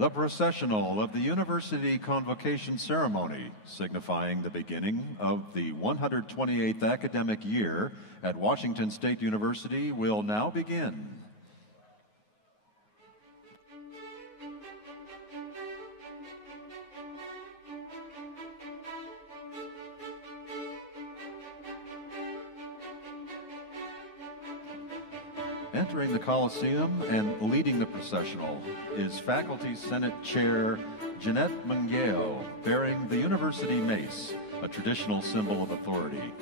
The processional of the University Convocation ceremony, signifying the beginning of the 128th academic year at Washington State University, will now begin. Entering the Coliseum and leading the processional is Faculty Senate Chair Jeanette Mungueo, bearing the university mace, a traditional symbol of authority.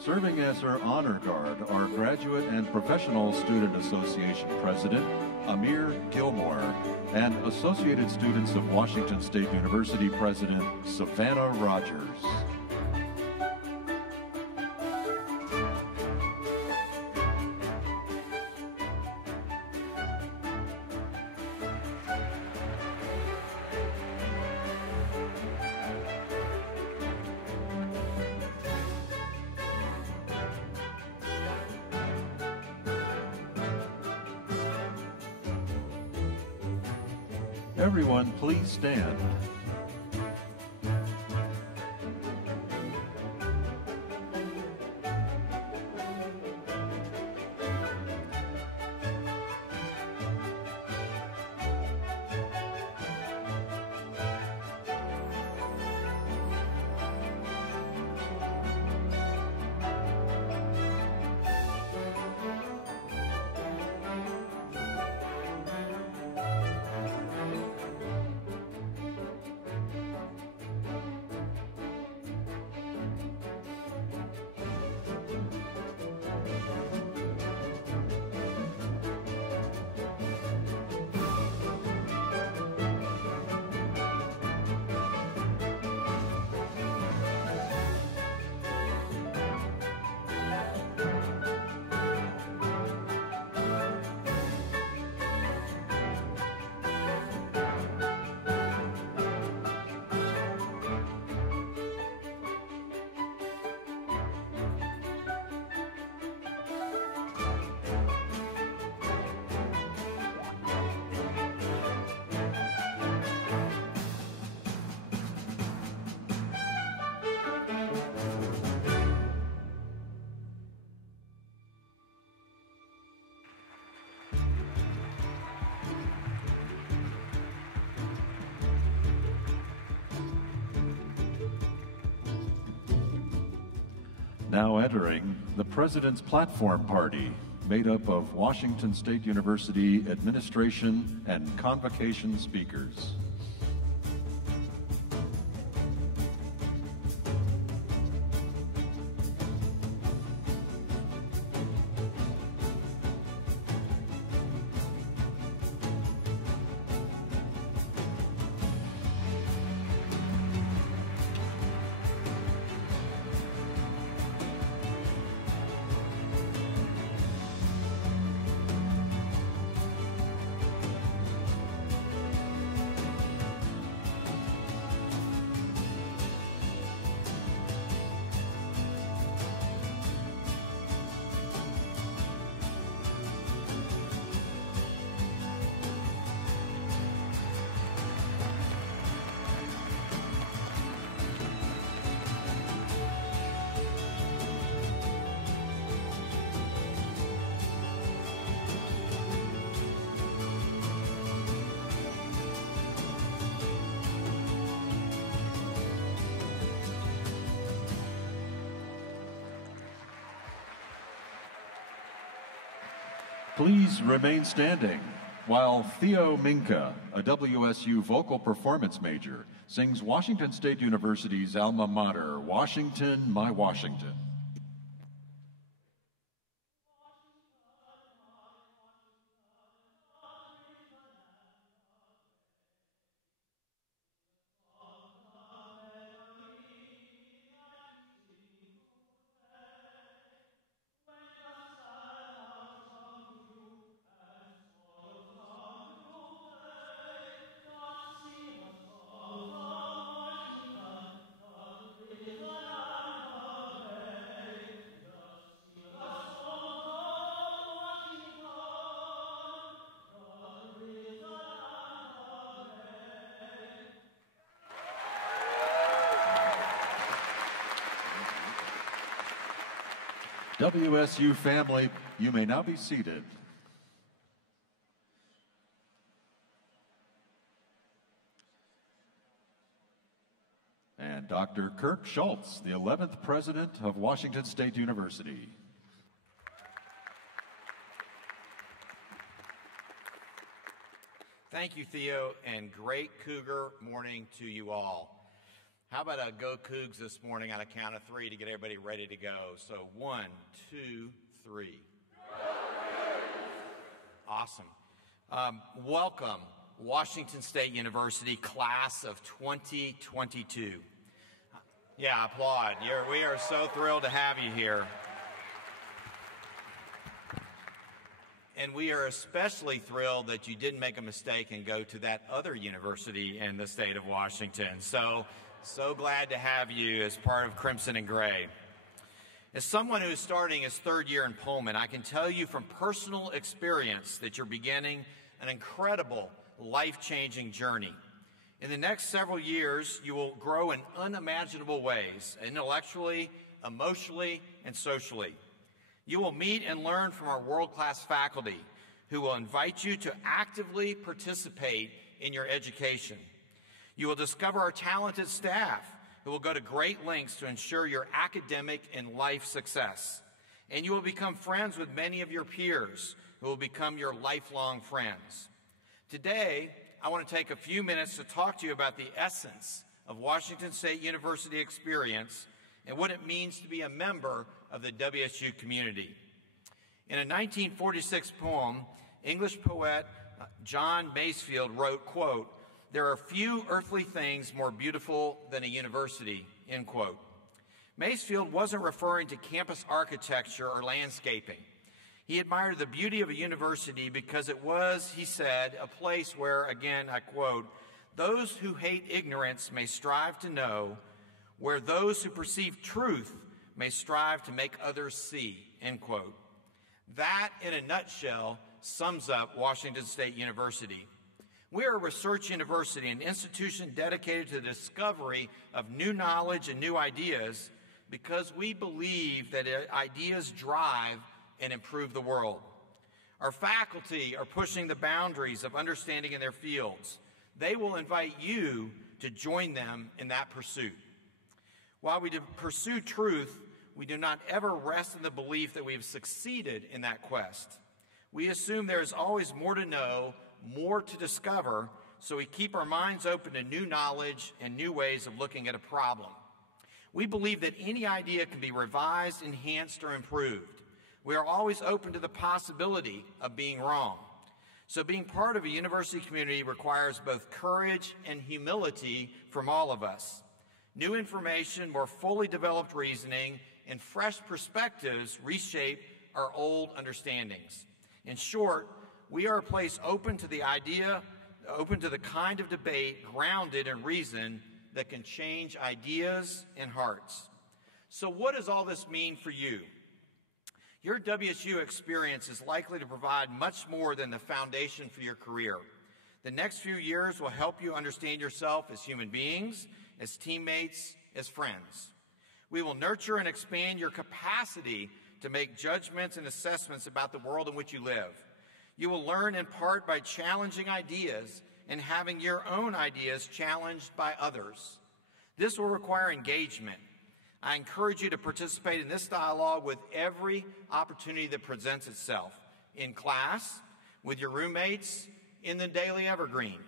Serving as her honor guard are Graduate and Professional Student Association President Amir Gilmore and Associated Students of Washington State University President Savannah Rogers. Everyone, please stand. Now entering the President's Platform Party, made up of Washington State University administration and convocation speakers. Please remain standing while Theo Minka, a WSU vocal performance major, sings Washington State University's alma mater, Washington, My Washington. WSU family, you may now be seated. And Dr. Kirk Schultz, the 11th President of Washington State University. Thank you, Theo, and great Cougar morning to you all. How about a go Cougs this morning on a count of three to get everybody ready to go? So 1, 2, 3. Awesome. Welcome, Washington State University class of 2022. Yeah, applaud. We are so thrilled to have you here. And we are especially thrilled that you didn't make a mistake and go to that other university in the state of Washington. So glad to have you as part of Crimson and Gray. As someone who is starting his third year in Pullman, I can tell you from personal experience that you're beginning an incredible, life-changing journey. In the next several years, you will grow in unimaginable ways, intellectually, emotionally, and socially. You will meet and learn from our world-class faculty who will invite you to actively participate in your education. You will discover our talented staff who will go to great lengths to ensure your academic and life success. And you will become friends with many of your peers who will become your lifelong friends. Today, I want to take a few minutes to talk to you about the essence of Washington State University experience and what it means to be a member of the WSU community. In a 1946 poem, English poet John Masefield wrote, quote, "There are few earthly things more beautiful than a university," end quote. Masefield wasn't referring to campus architecture or landscaping. He admired the beauty of a university because it was, he said, a place where, again, I quote, "those who hate ignorance may strive to know, where those who perceive truth may strive to make others see," end quote. That, in a nutshell, sums up Washington State University. We are a research university, an institution dedicated to the discovery of new knowledge and new ideas because we believe that ideas drive and improve the world. Our faculty are pushing the boundaries of understanding in their fields. They will invite you to join them in that pursuit. While we pursue truth, we do not ever rest in the belief that we have succeeded in that quest. We assume there is always more to know, more to discover, so we keep our minds open to new knowledge and new ways of looking at a problem. We believe that any idea can be revised, enhanced, or improved. We are always open to the possibility of being wrong. So being part of a university community requires both courage and humility from all of us. New information, more fully developed reasoning, and fresh perspectives reshape our old understandings. In short, we are a place open to the idea, open to the kind of debate grounded in reason that can change ideas and hearts. So what does all this mean for you? Your WSU experience is likely to provide much more than the foundation for your career. The next few years will help you understand yourself as human beings, as teammates, as friends. We will nurture and expand your capacity to make judgments and assessments about the world in which you live. You will learn in part by challenging ideas and having your own ideas challenged by others. This will require engagement. I encourage you to participate in this dialogue with every opportunity that presents itself, in class, with your roommates, in the daily evergreen.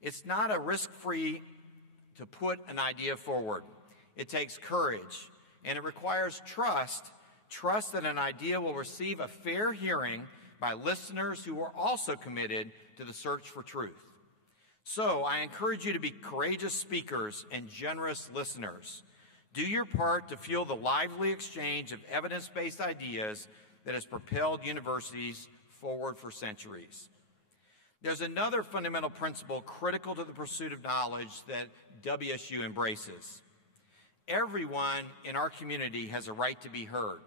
It's not a risk-free to put an idea forward. It takes courage, and it requires trust that an idea will receive a fair hearing by listeners who are also committed to the search for truth. So I encourage you to be courageous speakers and generous listeners. Do your part to fuel the lively exchange of evidence-based ideas that has propelled universities forward for centuries. There's another fundamental principle critical to the pursuit of knowledge that WSU embraces. Everyone in our community has a right to be heard,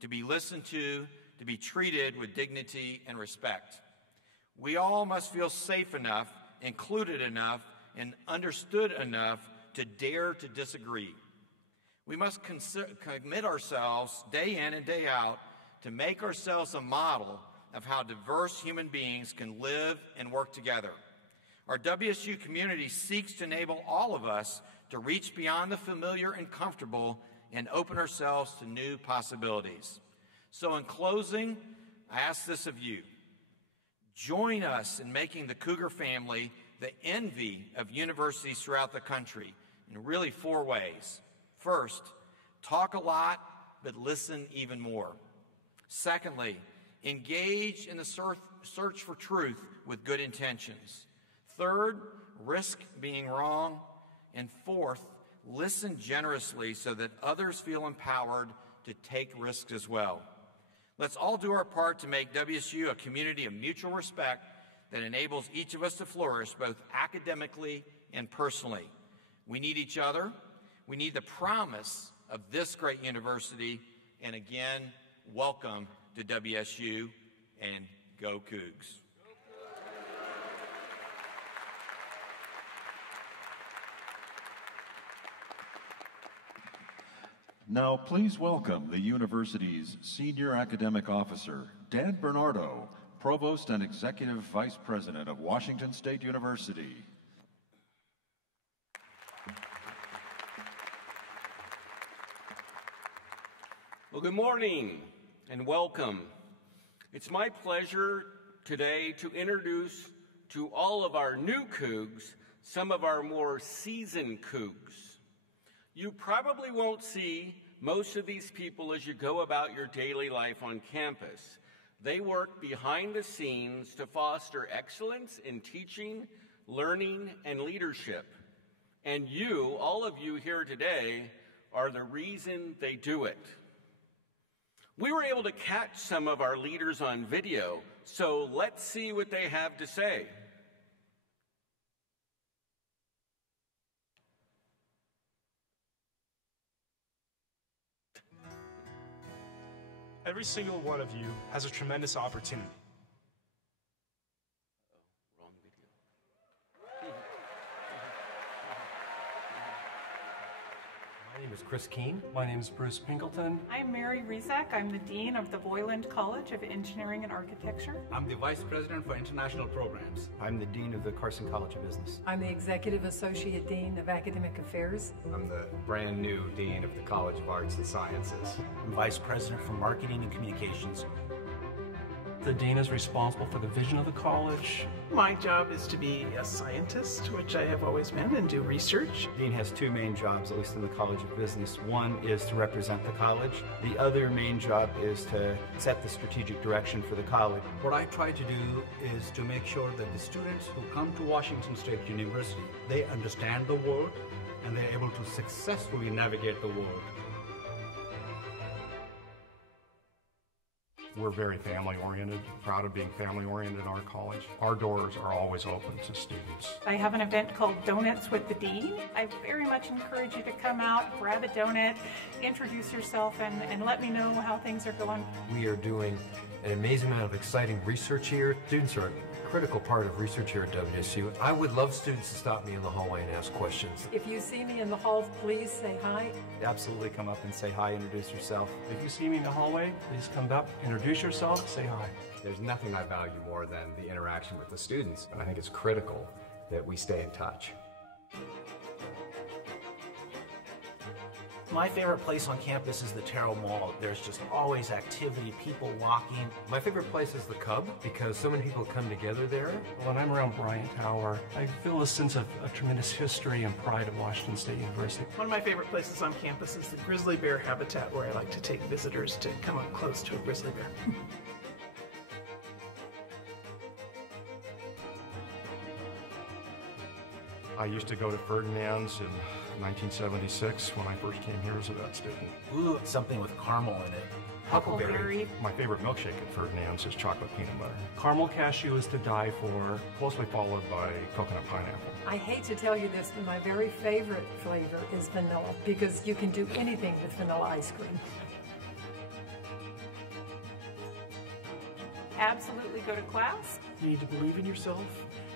to be listened to be treated with dignity and respect. We all must feel safe enough, included enough, and understood enough to dare to disagree. We must commit ourselves day in and day out to make ourselves a model of how diverse human beings can live and work together. Our WSU community seeks to enable all of us to reach beyond the familiar and comfortable and open ourselves to new possibilities. So in closing, I ask this of you. Join us in making the Cougar family the envy of universities throughout the country in really 4 ways. First, talk a lot, but listen even more. Secondly, engage in the search for truth with good intentions. Third, risk being wrong. And fourth, listen generously so that others feel empowered to take risks as well. Let's all do our part to make WSU a community of mutual respect that enables each of us to flourish both academically and personally. We need each other. We need the promise of this great university. And again, welcome to WSU, and go Cougs. Now, please welcome the university's Senior Academic Officer, Dan Bernardo, Provost and Executive Vice President of Washington State University. Well, good morning and welcome. It's my pleasure today to introduce to all of our new Cougs some of our more seasoned Cougs. You probably won't see most of these people as you go about your daily life on campus. They work behind the scenes to foster excellence in teaching, learning, and leadership. And you, all of you here today, are the reason they do it. We were able to catch some of our leaders on video, so let's see what they have to say. Every single one of you has a tremendous opportunity. Wrong video. My name is Chris Keene. My name is Bruce Pinkleton. I'm Mary Rezac. I'm the Dean of the Boyland College of Engineering and Architecture. I'm the Vice President for International Programs. I'm the Dean of the Carson College of Business. I'm the Executive Associate Dean of Academic Affairs. I'm the brand new Dean of the College of Arts and Sciences. I'm Vice President for Marketing and Communications. The Dean is responsible for the vision of the college. My job is to be a scientist, which I have always been, and do research. Dean has 2 main jobs, at least in the College of Business. One is to represent the college. The other main job is to set the strategic direction for the college. What I try to do is to make sure that the students who come to Washington State University, they understand the world and they're able to successfully navigate the world. We're very family-oriented, proud of being family-oriented in our college. Our doors are always open to students. I have an event called Donuts with the Dean. I very much encourage you to come out, grab a donut, introduce yourself, and let me know how things are going. We are doing an amazing amount of exciting research here. Students are a critical part of research here at WSU. I would love students to stop me in the hallway and ask questions. If you see me in the hall, please say hi. Absolutely come up and say hi, introduce yourself. If you see me in the hallway, please come up, introduce yourself, say hi. There's nothing I value more than the interaction with the students, and I think it's critical that we stay in touch. My favorite place on campus is the Terrell Mall. There's just always activity, people walking. My favorite place is the Cub because so many people come together there. When I'm around Bryant Tower, I feel a sense of a tremendous history and pride of Washington State University. One of my favorite places on campus is the grizzly bear habitat, where I like to take visitors to come up close to a grizzly bear. I used to go to Ferdinand's in 1976 when I first came here as a vet student. Ooh, something with caramel in it. Huckleberry. My favorite milkshake at Ferdinand's is chocolate peanut butter. Caramel cashew is to die for. Closely followed by coconut pineapple. I hate to tell you this, but my very favorite flavor is vanilla because you can do anything with vanilla ice cream. Absolutely go to class. You need to believe in yourself.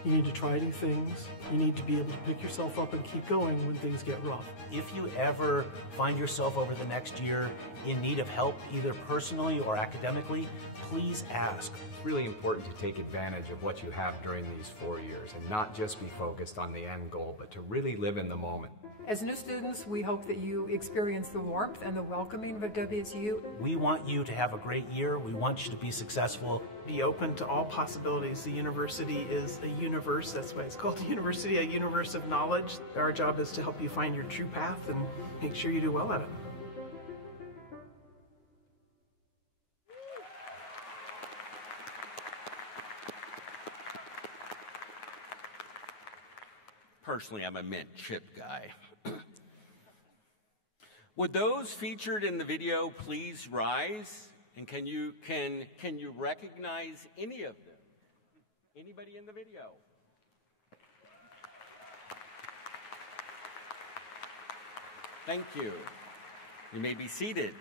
You need to try new things. You need to be able to pick yourself up and keep going when things get rough. If you ever find yourself over the next year in need of help, either personally or academically, please ask. It's really important to take advantage of what you have during these 4 years and not just be focused on the end goal, but to really live in the moment. As new students, we hope that you experience the warmth and the welcoming of WSU. We want you to have a great year. We want you to be successful. Be open to all possibilities. The university is a universe. That's why it's called a university, a universe of knowledge. Our job is to help you find your true path and make sure you do well at it. Personally, I'm a mint chip guy. Would those featured in the video please rise? And can you recognize any of them? Anybody in the video? Thank you. You may be seated.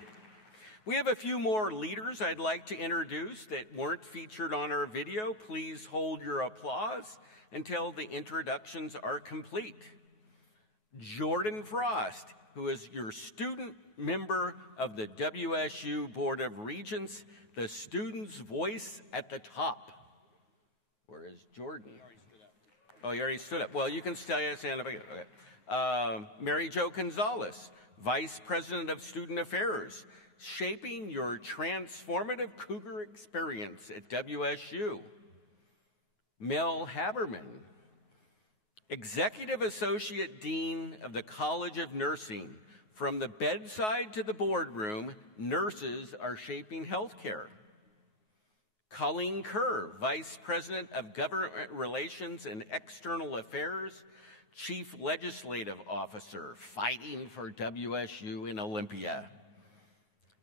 We have a few more leaders I'd like to introduce that weren't featured on our video. Please hold your applause until the introductions are complete. Jordan Frost, who is your student member of the WSU Board of Regents, the student's voice at the top. Where is Jordan? Oh, he already stood up. Well, you can stand up again. Okay. Mary Jo Gonzalez, Vice President of Student Affairs, shaping your transformative Cougar experience at WSU. Mel Haberman, Executive Associate Dean of the College of Nursing. From the bedside to the boardroom, nurses are shaping healthcare. Colleen Kerr, Vice President of Government Relations and External Affairs, Chief Legislative Officer, fighting for WSU in Olympia.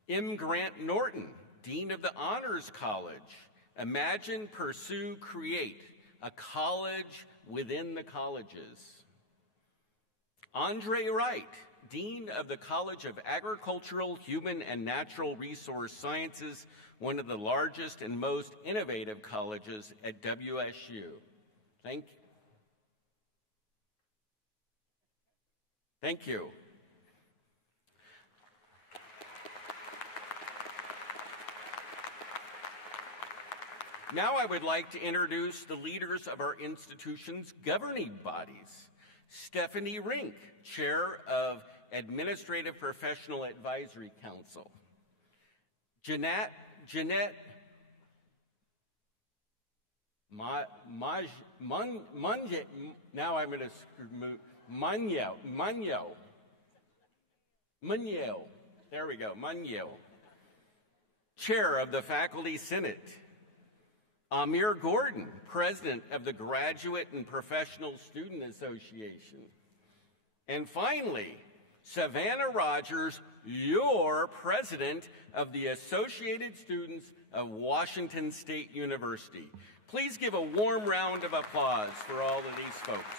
M. Grant Norton, Dean of the Honors College. Imagine, pursue, create a college within the colleges. Andre Wright, Dean of the College of Agricultural, Human, and Natural Resource Sciences, one of the largest and most innovative colleges at WSU. Thank you. Thank you. Now I would like to introduce the leaders of our institution's governing bodies. Stephanie Rink, Chair of Administrative Professional Advisory Council. Jeanette Munyo, there we go, Munyo, Chair of the Faculty Senate. Amir Gordon, President of the Graduate and Professional Student Association. And finally, Savannah Rogers, your President of the Associated Students of Washington State University. Please give a warm round of applause for all of these folks.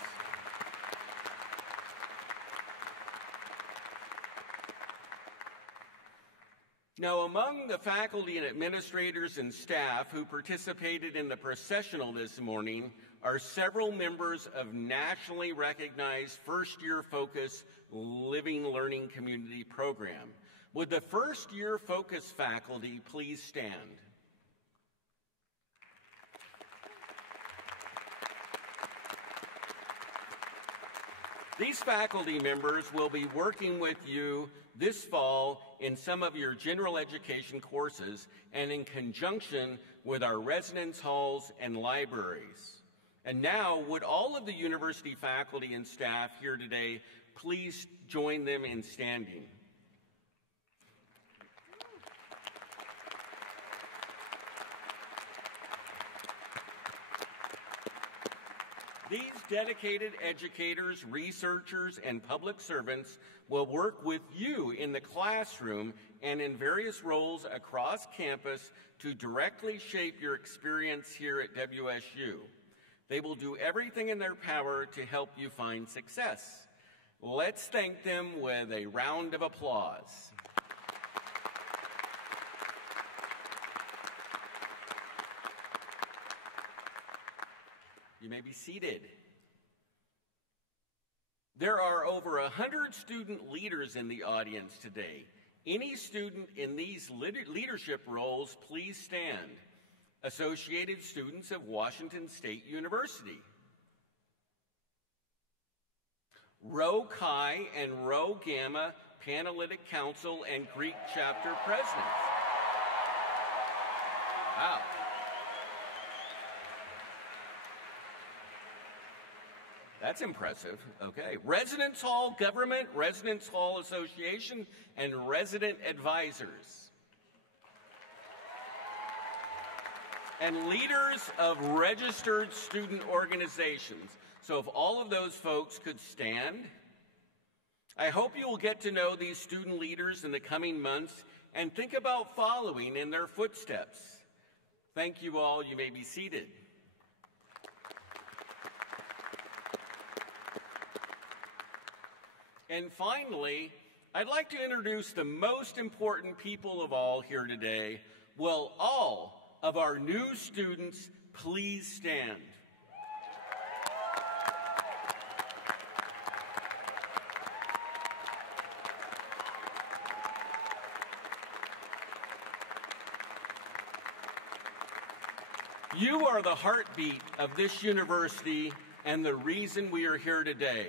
Now, among the faculty and administrators and staff who participated in the processional this morning are several members of nationally recognized first-year Focus Living Learning Community Program. Would the first-year Focus faculty please stand? These faculty members will be working with you this fall in some of your general education courses and in conjunction with our residence halls and libraries. And now, would all of the university faculty and staff here today please join them in standing? These dedicated educators, researchers, and public servants will work with you in the classroom and in various roles across campus to directly shape your experience here at WSU. They will do everything in their power to help you find success. Let's thank them with a round of applause. You may be seated. There are over 100 student leaders in the audience today. Any student in these leadership roles, please stand. Associated Students of Washington State University. Rho Chi and Rho Gamma Panhellenic Council and Greek Chapter Presidents. Wow. That's impressive. Okay. Residence Hall Government, Residence Hall Association, and Resident Advisors. And leaders of registered student organizations. So if all of those folks could stand, I hope you will get to know these student leaders in the coming months and think about following in their footsteps. Thank you all. You may be seated. And finally, I'd like to introduce the most important people of all here today. Will all of our new students please stand? You are the heartbeat of this university and the reason we are here today.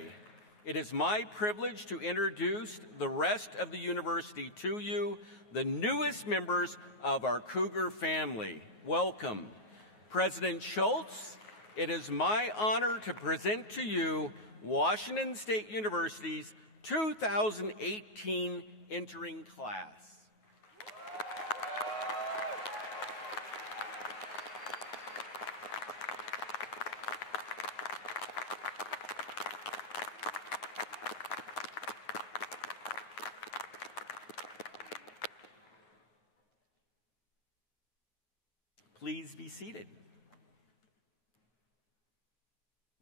It is my privilege to introduce the rest of the university to you, the newest members of our Cougar family. Welcome. President Schultz, it is my honor to present to you Washington State University's 2018 entering class. Please be seated.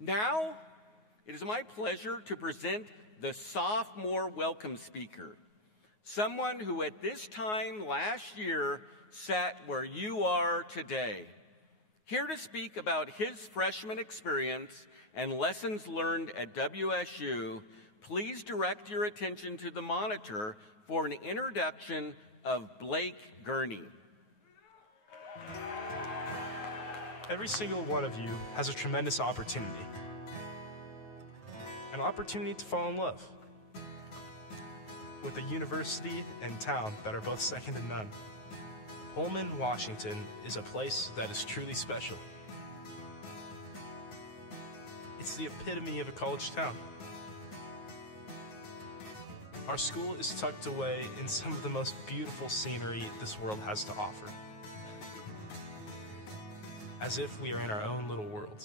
Now, it is my pleasure to present the sophomore welcome speaker, someone who at this time last year sat where you are today. Here to speak about his freshman experience and lessons learned at WSU, please direct your attention to the monitor for an introduction of Blake Gurney. Every single one of you has a tremendous opportunity. An opportunity to fall in love with a university and town that are both second to none. Pullman, Washington is a place that is truly special. It's the epitome of a college town. Our school is tucked away in some of the most beautiful scenery this world has to offer. As if we are in our own little world.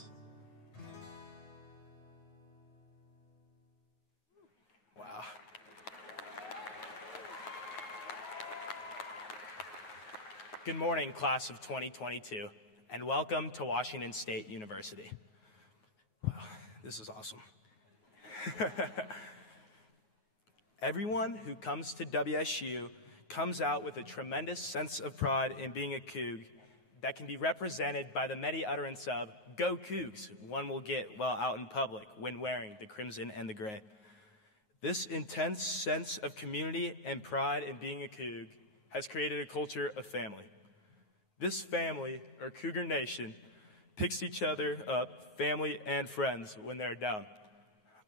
Wow. Good morning, class of 2022, and welcome to Washington State University. Wow, this is awesome. Everyone who comes to WSU comes out with a tremendous sense of pride in being a Coug that can be represented by the many utterance of "Go Cougs" one will get while out in public when wearing the crimson and the gray. This intense sense of community and pride in being a Coug has created a culture of family. This family, or Cougar Nation, picks each other up, family and friends, when they're down.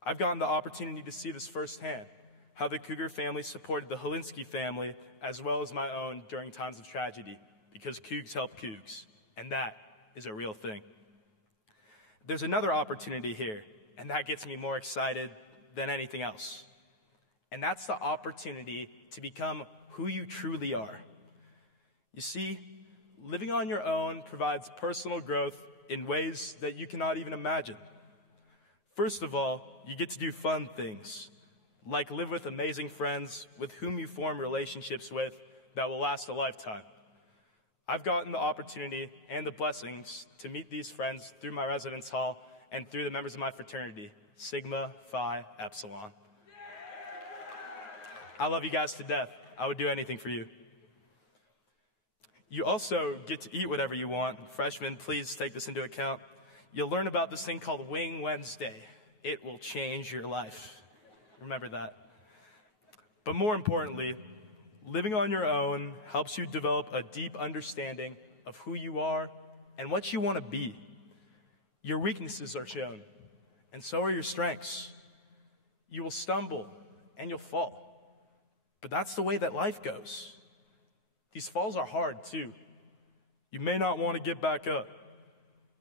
I've gotten the opportunity to see this firsthand, how the Cougar family supported the Holinsky family as well as my own during times of tragedy. Because Cougs help Cougs, and that is a real thing. There's another opportunity here, and that gets me more excited than anything else. And that's the opportunity to become who you truly are. You see, living on your own provides personal growth in ways that you cannot even imagine. First of all, you get to do fun things, like live with amazing friends with whom you form relationships with that will last a lifetime. I've gotten the opportunity and the blessings to meet these friends through my residence hall and through the members of my fraternity, Sigma Phi Epsilon. I love you guys to death. I would do anything for you. You also get to eat whatever you want. Freshmen, please take this into account. you'll learn about this thing called Wing Wednesday. It will change your life. Remember that. But more importantly, living on your own helps you develop a deep understanding of who you are and what you want to be. Your weaknesses are shown, and so are your strengths. You will stumble and you'll fall. But that's the way that life goes. These falls are hard too. You may not want to get back up.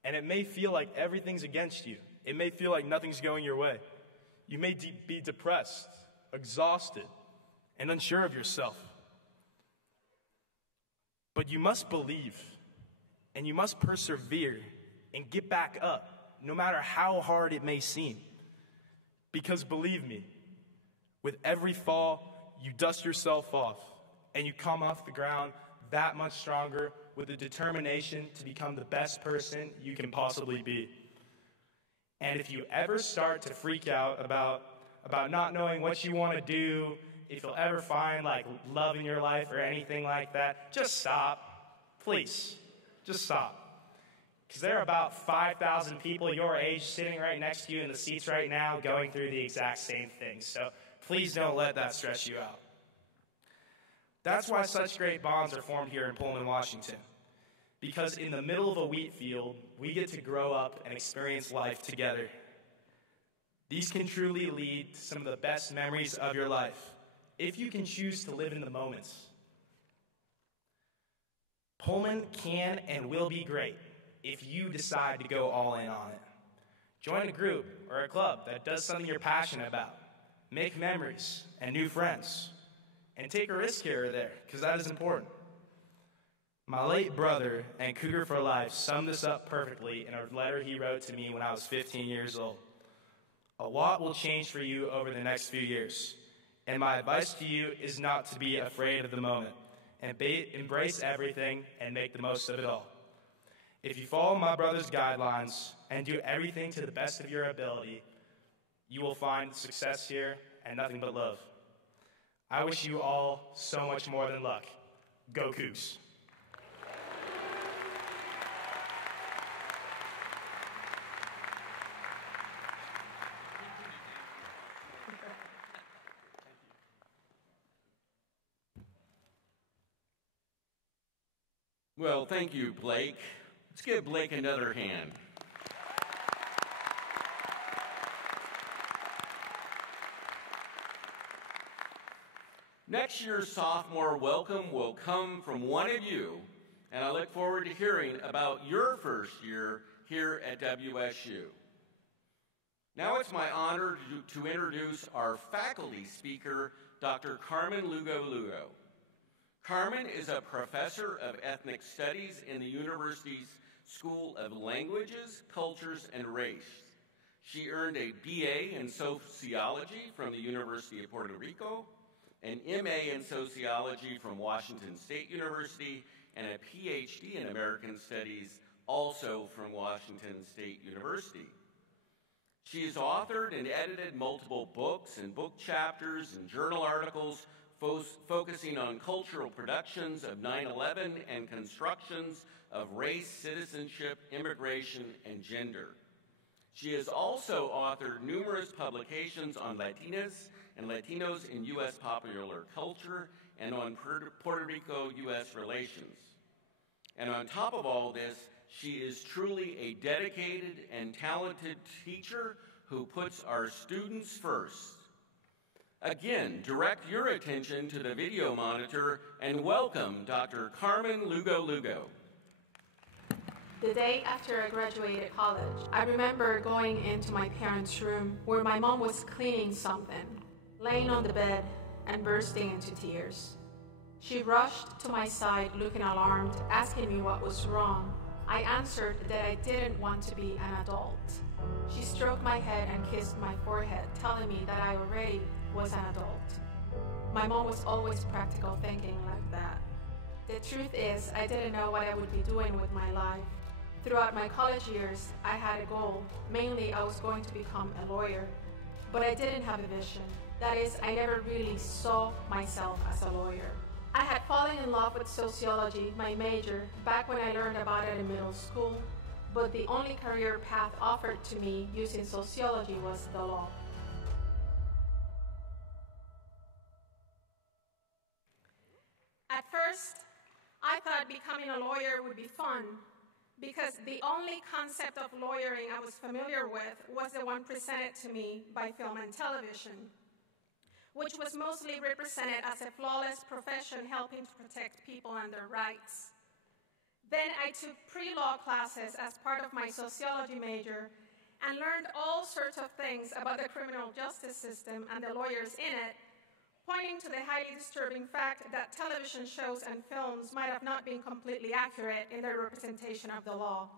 And it may feel like everything's against you. It may feel like nothing's going your way. You may be depressed, exhausted, and unsure of yourself. But you must believe, and you must persevere and get back up, no matter how hard it may seem. Because believe me, with every fall, you dust yourself off, and you come off the ground that much stronger with the determination to become the best person you can possibly be. And if you ever start to freak out about not knowing what you want to do, if you'll ever find like love in your life or anything like that, just stop. Please, just stop. Because there are about 5,000 people your age sitting right next to you in the seats right now going through the exact same thing. So please don't let that stress you out. That's why such great bonds are formed here in Pullman, Washington. Because in the middle of a wheat field, we get to grow up and experience life together. These can truly lead to some of the best memories of your life, if you can choose to live in the moments. Pullman can and will be great if you decide to go all in on it. Join a group or a club that does something you're passionate about. Make memories and new friends. And take a risk here or there, because that is important. My late brother and Cougar for Life summed this up perfectly in a letter he wrote to me when I was 15 years old. A lot will change for you over the next few years, and my advice to you is not to be afraid of the moment, and embrace everything and make the most of it all. If you follow my brother's guidelines and do everything to the best of your ability, you will find success here and nothing but love. I wish you all so much more than luck. Go Cougs. Well, thank you, Blake. Let's give Blake another hand. Next year's sophomore welcome will come from one of you, and I look forward to hearing about your first year here at WSU. Now it's my honor to introduce our faculty speaker, Dr. Carmen Lugo-Lugo. Carmen is a professor of ethnic studies in the university's School of Languages, Cultures, and Race. She earned a BA in sociology from the University of Puerto Rico, an MA in sociology from Washington State University, and a PhD in American Studies, also from Washington State University. She has authored and edited multiple books and book chapters and journal articles focusing on cultural productions of 9/11 and constructions of race, citizenship, immigration, and gender. She has also authored numerous publications on Latinas and Latinos in U.S. popular culture and on Puerto Rico-U.S. relations. And on top of all this, she is truly a dedicated and talented teacher who puts our students first. Again, direct your attention to the video monitor and welcome Dr. Carmen Lugo-Lugo. The day after I graduated college, I remember going into my parents' room where my mom was cleaning something, laying on the bed and bursting into tears. She rushed to my side looking alarmed, asking me what was wrong. I answered that I didn't want to be an adult. She stroked my head and kissed my forehead, telling me that I already was an adult. My mom was always practical thinking like that. The truth is, I didn't know what I would be doing with my life. Throughout my college years, I had a goal. Mainly, I was going to become a lawyer, but I didn't have a vision. That is, I never really saw myself as a lawyer. I had fallen in love with sociology, my major, back when I learned about it in middle school, but the only career path offered to me using sociology was the law. At first, I thought becoming a lawyer would be fun, because the only concept of lawyering I was familiar with was the one presented to me by film and television, which was mostly represented as a flawless profession helping to protect people and their rights. Then I took pre-law classes as part of my sociology major and learned all sorts of things about the criminal justice system and the lawyers in it, pointing to the highly disturbing fact that television shows and films might have not been completely accurate in their representation of the law.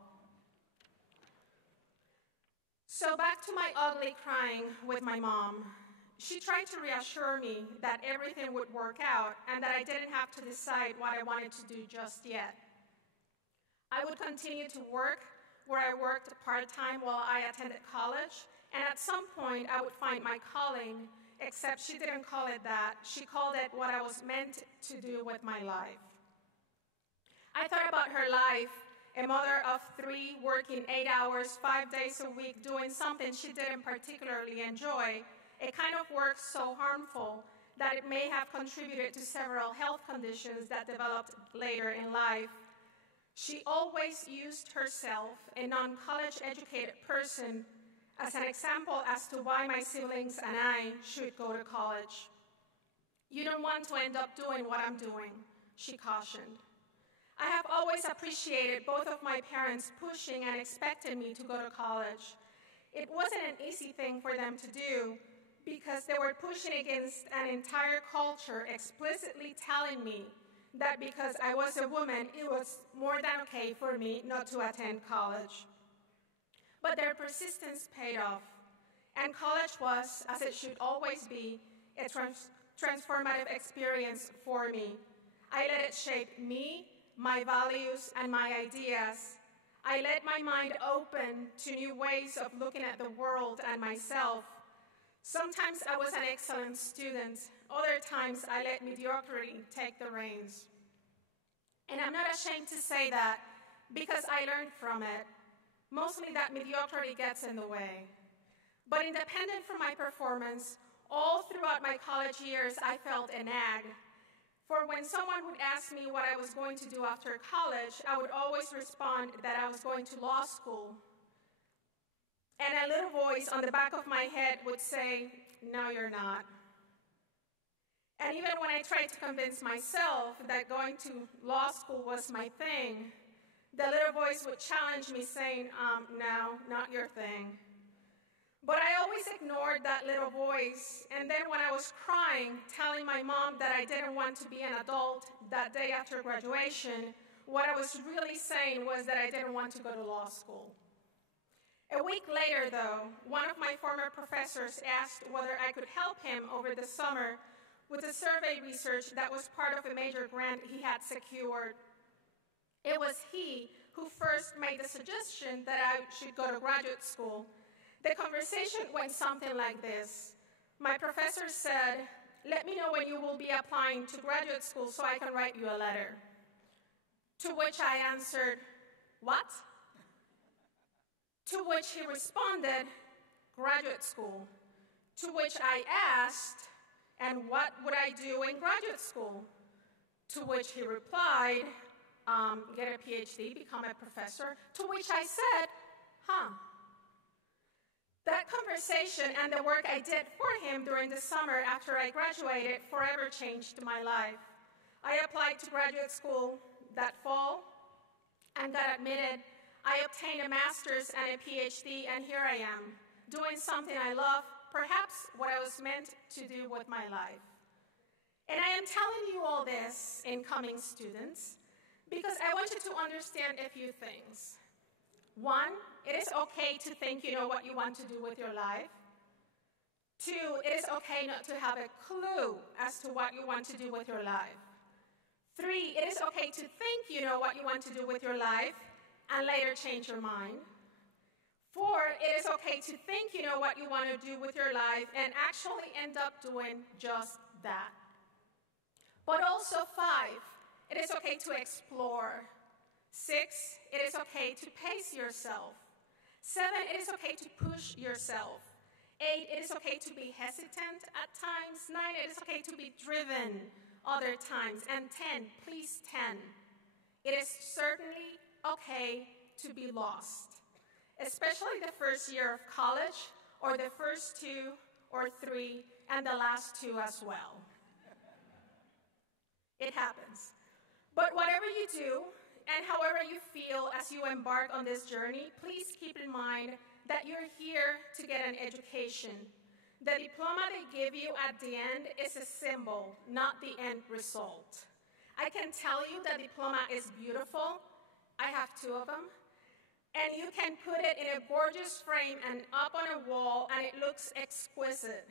So back to my ugly crying with my mom. She tried to reassure me that everything would work out and that I didn't have to decide what I wanted to do just yet. I would continue to work where I worked part-time while I attended college, and at some point I would find my calling, except she didn't call it that. She called it what I was meant to do with my life. I thought about her life, a mother of 3 working 8 hours, 5 days a week, doing something she didn't particularly enjoy, a kind of work so harmful that it may have contributed to several health conditions that developed later in life. She always used herself, a non-college educated person, as an example as to why my siblings and I should go to college. You don't want to end up doing what I'm doing, she cautioned. I have always appreciated both of my parents pushing and expecting me to go to college. It wasn't an easy thing for them to do because they were pushing against an entire culture explicitly telling me that because I was a woman, it was more than okay for me not to attend college. But their persistence paid off, and college was, as it should always be, a transformative experience for me. I let it shape me, my values, and my ideas. I let my mind open to new ways of looking at the world and myself. Sometimes I was an excellent student. Other times I let mediocrity take the reins. And I'm not ashamed to say that because I learned from it. Mostly that mediocrity gets in the way. But independent from my performance, all throughout my college years, I felt a nag. For when someone would ask me what I was going to do after college, I would always respond that I was going to law school. And a little voice on the back of my head would say, "No, you're not." And even when I tried to convince myself that going to law school was my thing, the little voice would challenge me saying, "No, not your thing." But I always ignored that little voice, and then when I was crying, telling my mom that I didn't want to be an adult that day after graduation, what I was really saying was that I didn't want to go to law school. A week later, though, one of my former professors asked whether I could help him over the summer with the survey research that was part of a major grant he had secured. It was he who first made the suggestion that I should go to graduate school. The conversation went something like this. My professor said, "Let me know when you will be applying to graduate school so I can write you a letter." To which I answered, "What?" To which he responded, "Graduate school." To which I asked, "And what would I do in graduate school?" To which he replied, "Get a PhD, become a professor." To which I said, That conversation and the work I did for him during the summer after I graduated forever changed my life. I applied to graduate school that fall and got admitted. I obtained a master's and a PhD, and here I am, doing something I love, perhaps what I was meant to do with my life. And I am telling you all this, incoming students, because I want you to understand a few things. 1, it is okay to think you know what you want to do with your life. 2, it is okay not to have a clue as to what you want to do with your life. 3, it is okay to think you know what you want to do with your life and later change your mind. 4, it is okay to think you know what you want to do with your life and actually end up doing just that. But also 5, it is okay to explore, 6, it is okay to pace yourself. 7, it is okay to push yourself. 8, it is okay to be hesitant at times. 9, it is okay to be driven other times. And 10, please 10, it is certainly okay to be lost, especially the first year of college, or the first 2 or 3, and the last 2 as well. It happens. But whatever you do, and however you feel as you embark on this journey, please keep in mind that you're here to get an education. The diploma they give you at the end is a symbol, not the end result. I can tell you the diploma is beautiful. I have 2 of them. And you can put it in a gorgeous frame and up on a wall, and it looks exquisite.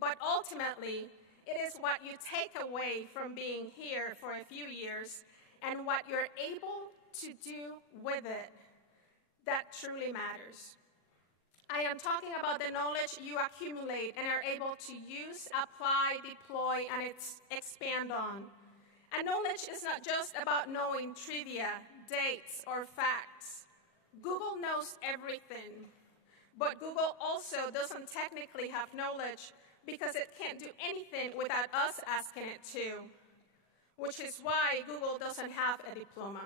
But ultimately, it is what you take away from being here for a few years and what you're able to do with it that truly matters. I am talking about the knowledge you accumulate and are able to use, apply, deploy, and expand on. And knowledge is not just about knowing trivia, dates, or facts. Google knows everything, but Google also doesn't technically have knowledge because it can't do anything without us asking it to, which is why Google doesn't have a diploma.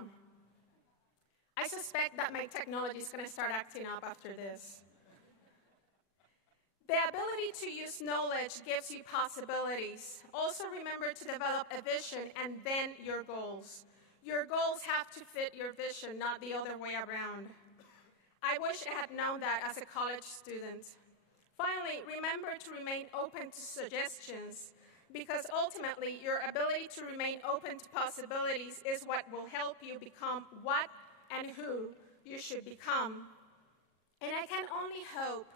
I suspect that my technology is going to start acting up after this. The ability to use knowledge gives you possibilities. Also remember to develop a vision and then your goals. Your goals have to fit your vision, not the other way around. I wish I had known that as a college student. Finally, remember to remain open to suggestions, because ultimately your ability to remain open to possibilities is what will help you become what and who you should become. And I can only hope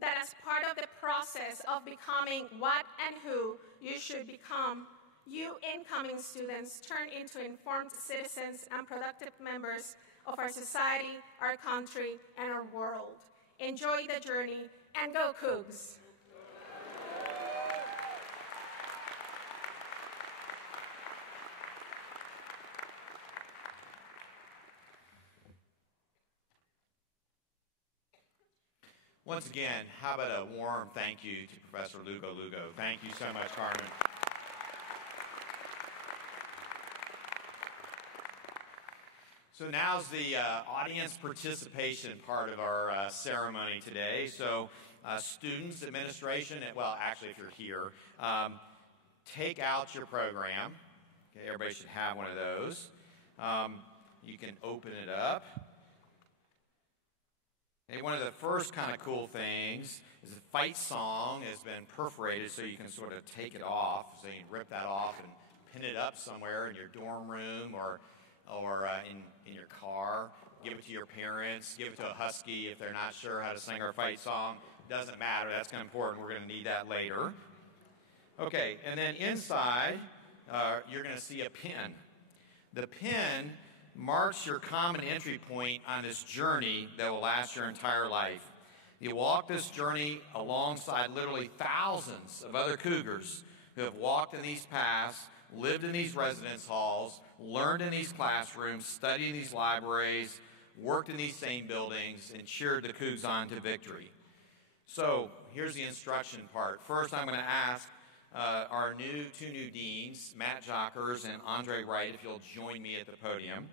that as part of the process of becoming what and who you should become, you incoming students turn into informed citizens and productive members of our society, our country, and our world. Enjoy the journey, and go Cougs! Once again, how about a warm thank you to Professor Lugo Lugo. Thank you so much, Carmen. So now's the audience participation part of our ceremony today. So students, administration, well, actually, if you're here, take out your program. Okay, everybody should have one of those. You can open it up. And one of the first kind of cool things is the fight song has been perforated so you can sort of take it off. So you can rip that off and pin it up somewhere in your dorm room or in your car. Give it to your parents. Give it to a husky if they're not sure how to sing our fight song. Doesn't matter. That's kind of important. We're going to need that later. Okay, and then inside, you're going to see a pin. The pin marks your common entry point on this journey that will last your entire life. You walk this journey alongside literally thousands of other Cougars who have walked in these paths, lived in these residence halls, learned in these classrooms, studied in these libraries, worked in these same buildings, and cheered the Cougs on to victory. So here's the instruction part. First, I'm going to ask our two new deans, Matt Jockers and Andre Wright, if you'll join me at the podium.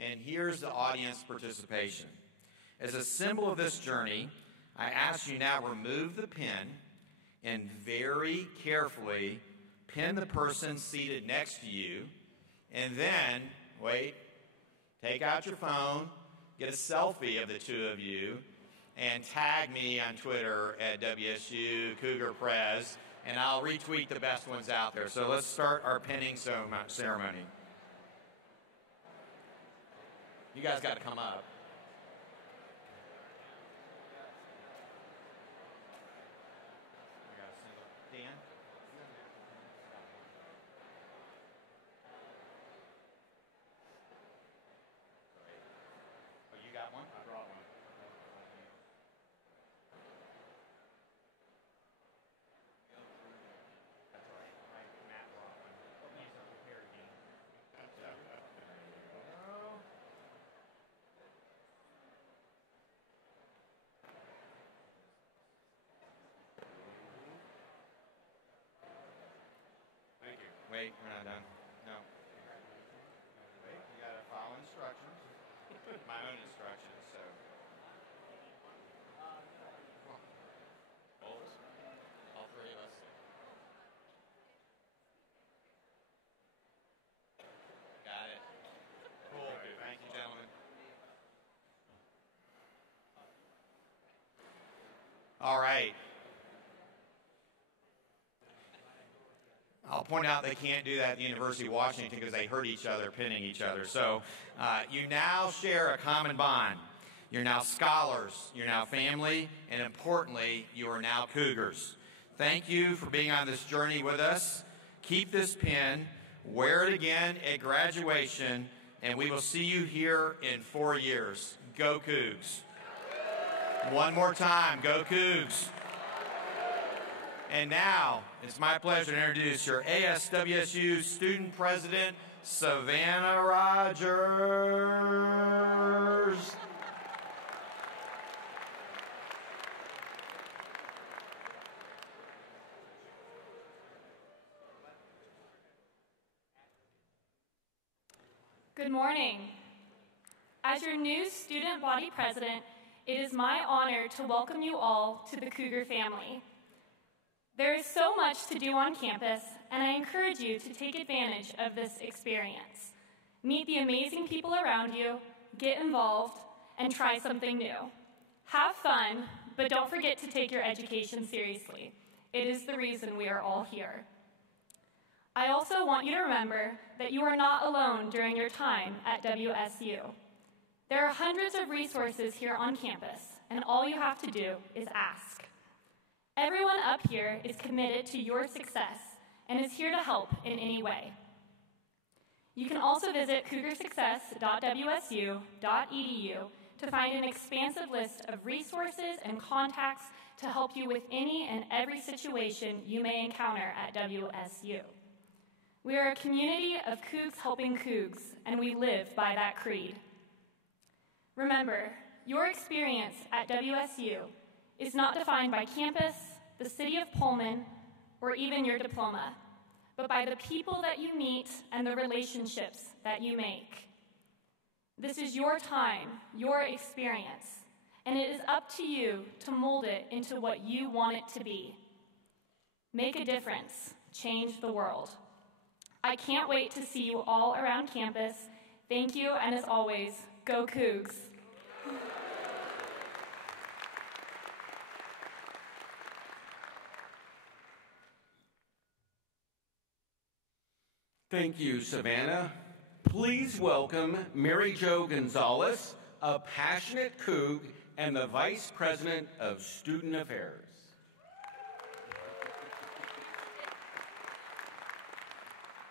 And here's the audience participation. As a symbol of this journey, I ask you now remove the pin and very carefully pin the person seated next to you. And then, wait, take out your phone, get a selfie of the two of you, and tag me on Twitter at WSU Cougar Prez, and I'll retweet the best ones out there. So let's start our pinning ceremony. You guys got to come up. Dan? Oh, you got one? I brought one. That's all right. Matt brought one. He's a prepared game. Wait, we're not done. No. Wait, you gotta follow instructions. My own instructions, so. Both. All three of us. Got it. Cool. Thank you, gentlemen. All right. I'll point out they can't do that at the University of Washington because they hurt each other, pinning each other. So you now share a common bond. You're now scholars, you're now family, and importantly, you are now Cougars. Thank you for being on this journey with us. Keep this pin, wear it again at graduation, and we will see you here in 4 years. Go Cougs. One more time, go Cougs. And now, it's my pleasure to introduce your ASWSU Student President, Savannah Rogers. Good morning. As your new student body president, it is my honor to welcome you all to the Cougar family. There is so much to do on campus, and I encourage you to take advantage of this experience. Meet the amazing people around you, get involved, and try something new. Have fun, but don't forget to take your education seriously. It is the reason we are all here. I also want you to remember that you are not alone during your time at WSU. There are hundreds of resources here on campus, and all you have to do is ask. Everyone up here is committed to your success and is here to help in any way. You can also visit cougarsuccess.wsu.edu to find an expansive list of resources and contacts to help you with any and every situation you may encounter at WSU. We are a community of Cougs helping Cougs, and we live by that creed. Remember, your experience at WSU is not defined by campus, the city of Pullman, or even your diploma, but by the people that you meet and the relationships that you make. This is your time, your experience, and it is up to you to mold it into what you want it to be. Make a difference, change the world. I can't wait to see you all around campus. Thank you, and as always, go Cougs. Thank you, Savannah. Please welcome Mary Jo Gonzalez, a passionate Coug and the Vice President of Student Affairs.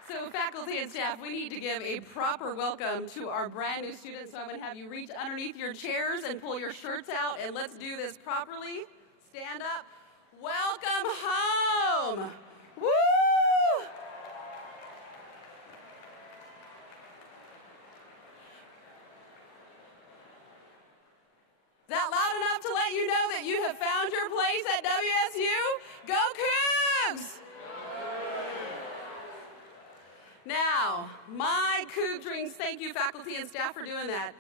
So faculty and staff, we need to give a proper welcome to our brand new students. So I'm going to have you reach underneath your chairs and pull your shirts out, and let's do this properly. Stand up. Welcome home. Woo! Is that loud enough to let you know that you have found your place at WSU? Go Cougs! Now, my Coug dreams, thank you faculty and staff for doing that.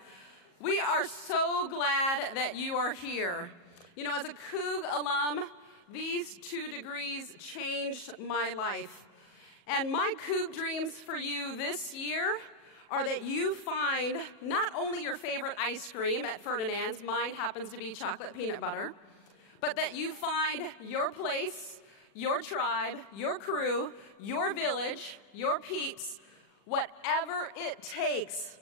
We are so glad that you are here. You know, as a Coug alum, these 2 degrees changed my life. And my Coug dreams for you this year are that you find not only your favorite ice cream at Ferdinand's, mine happens to be chocolate peanut butter, but that you find your place, your tribe, your crew, your village, your peeps, whatever it takes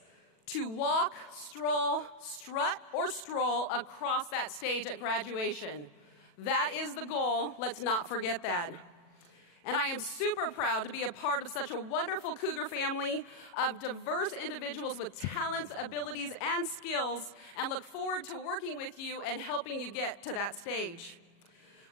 to walk, stroll, strut, or stroll across that stage at graduation. That is the goal. Let's not forget that. And I am super proud to be a part of such a wonderful Cougar family of diverse individuals with talents, abilities, and skills, and look forward to working with you and helping you get to that stage.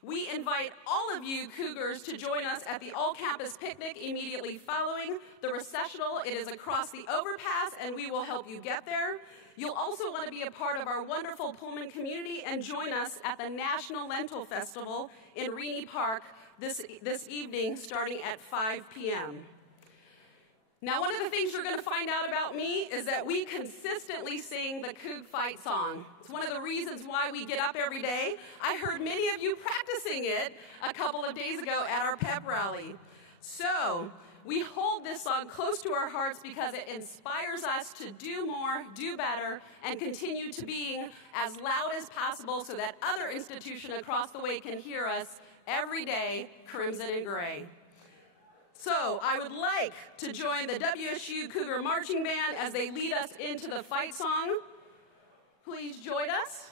We invite all of you Cougars to join us at the all-campus picnic immediately following the recessional. It is across the overpass, and we will help you get there. You'll also want to be a part of our wonderful Pullman community and join us at the National Lentil Festival in Reaney Park this evening starting at 5 p.m. Now, one of the things you're going to find out about me is that we consistently sing the Coug fight song. It's one of the reasons why we get up every day. I heard many of you practicing it a couple of days ago at our pep rally. So, we hold this song close to our hearts because it inspires us to do more, do better, and continue to being as loud as possible so that other institutions across the way can hear us every day, crimson and gray. So I would like to join the WSU Cougar Marching Band as they lead us into the fight song. Please join us.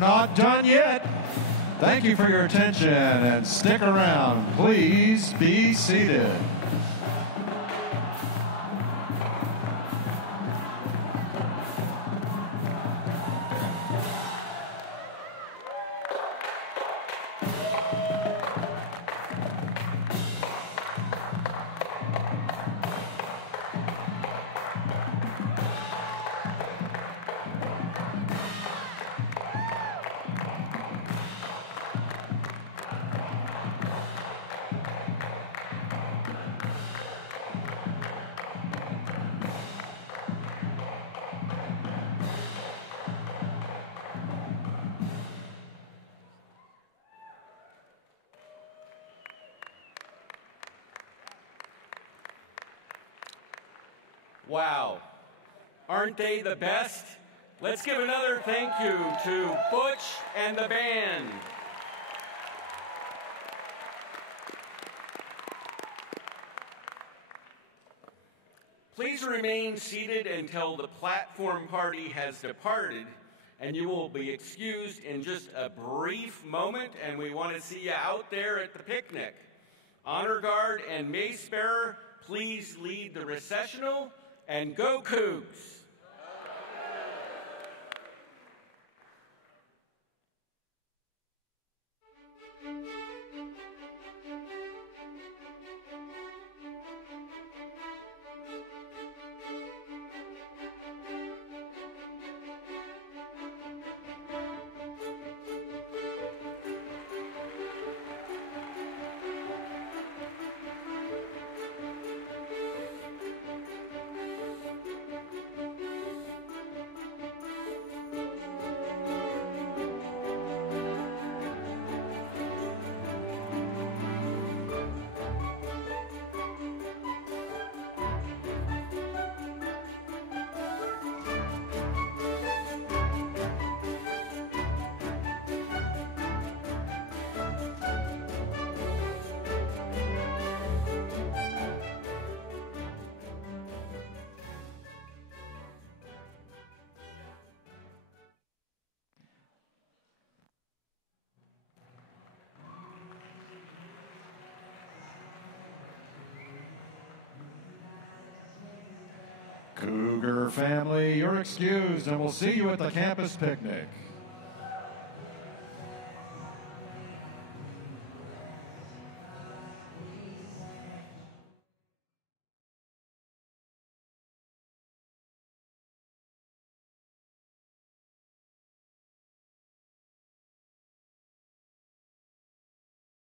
Not done yet. Thank you for your attention and stick around. Please be seated. Wow, aren't they the best? Let's give another thank you to Butch and the band. Please remain seated until the platform party has departed, and you will be excused in just a brief moment, and we want to see you out there at the picnic. Honor Guard and Mace Bearer, please lead the recessional, and go Cougs! Cougar family, you're excused, and we'll see you at the campus picnic.